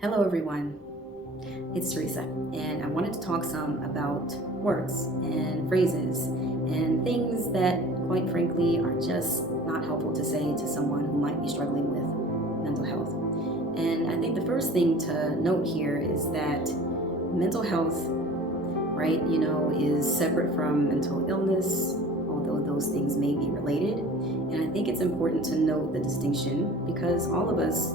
Hello everyone, it's Teresa, and I wanted to talk some about words and phrases and things that, quite frankly, are just not helpful to say to someone who might be struggling with mental health. And I think the first thing to note here is that mental health, right, is separate from mental illness, although those things may be related. And I think it's important to note the distinction because all of us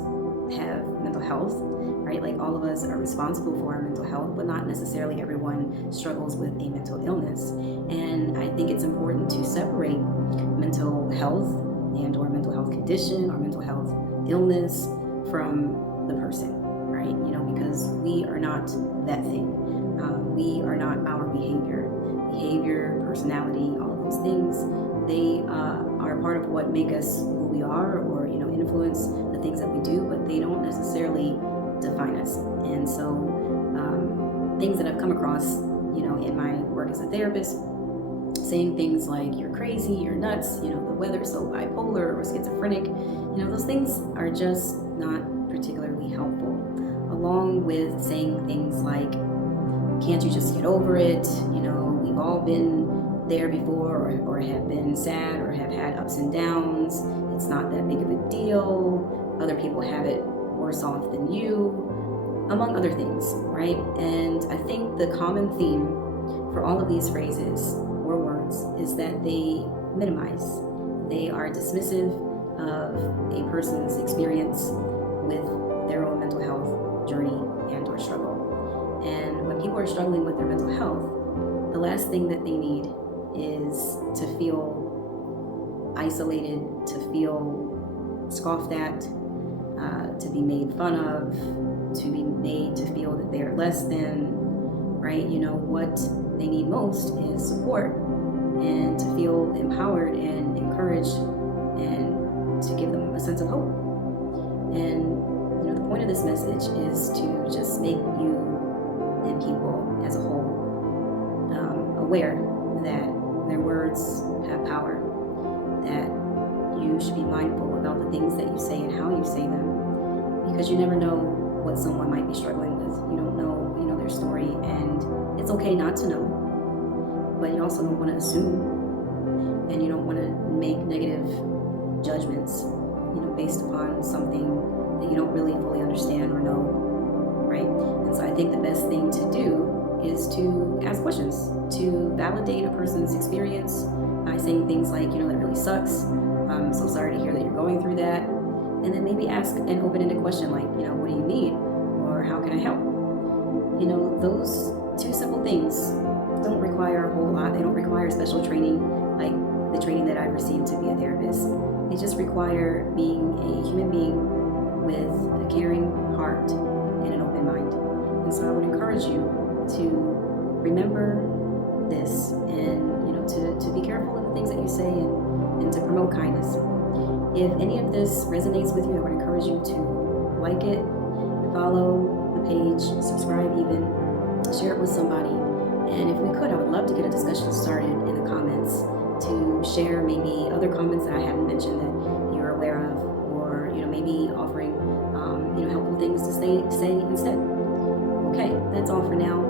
have mental health, right? Like all of us are responsible for our mental health, but not necessarily everyone struggles with a mental illness. And I think it's important to separate mental health and or mental health condition or mental health illness from the person, right? Because we are not that thing. We are not our behavior, personality, all of those things. They are part of what make us who we are, or influence the things that we do, but they don't necessarily define us. And so things that I've come across, in my work as a therapist, saying things like you're crazy, you're nuts, the weather's so bipolar or schizophrenic, those things are just not particularly helpful. Along with saying things like, can't you just get over it? We've all been there before, or have been sad, or have had ups and downs. It's not that big of a deal. Other people have it worse off than you, among other things, right? And I think the common theme for all of these phrases or words is that they minimize. They are dismissive of a person's experience with their own mental health journey and or struggle. And when people are struggling with their mental health, the last thing that they need is to feel isolated, to feel scoffed at, to be made fun of, to be made to feel that they are less than, right? What they need most is support, and to feel empowered and encouraged, and to give them a sense of hope. And the point of this message is to just make you and people as a whole aware that their words have power, that you should be mindful about the things that you say and how you say them, because you never know what someone might be struggling with. You don't know, their story, and it's okay not to know, but you also don't want to assume, and you don't want to make negative judgments, based upon something that you don't really fully understand or know, right? And so I think the best thing to do is to ask questions, to validate a person's experience by saying things like, that really sucks. I'm so sorry to hear that you're going through that. And then maybe ask an open-ended question like, what do you need? Or how can I help? Those two simple things don't require a whole lot. They don't require special training like the training that I've received to be a therapist. They just require being a human being with a caring heart and an open mind. And so I would encourage you to remember this, and to be careful in the things that you say, and to promote kindness. If any of this resonates with you, I would encourage you to like it, follow the page, subscribe even, share it with somebody. And if we could, I would love to get a discussion started in the comments to share maybe other comments that I haven't mentioned that you're aware of, or maybe offering helpful things to say instead. Okay, that's all for now.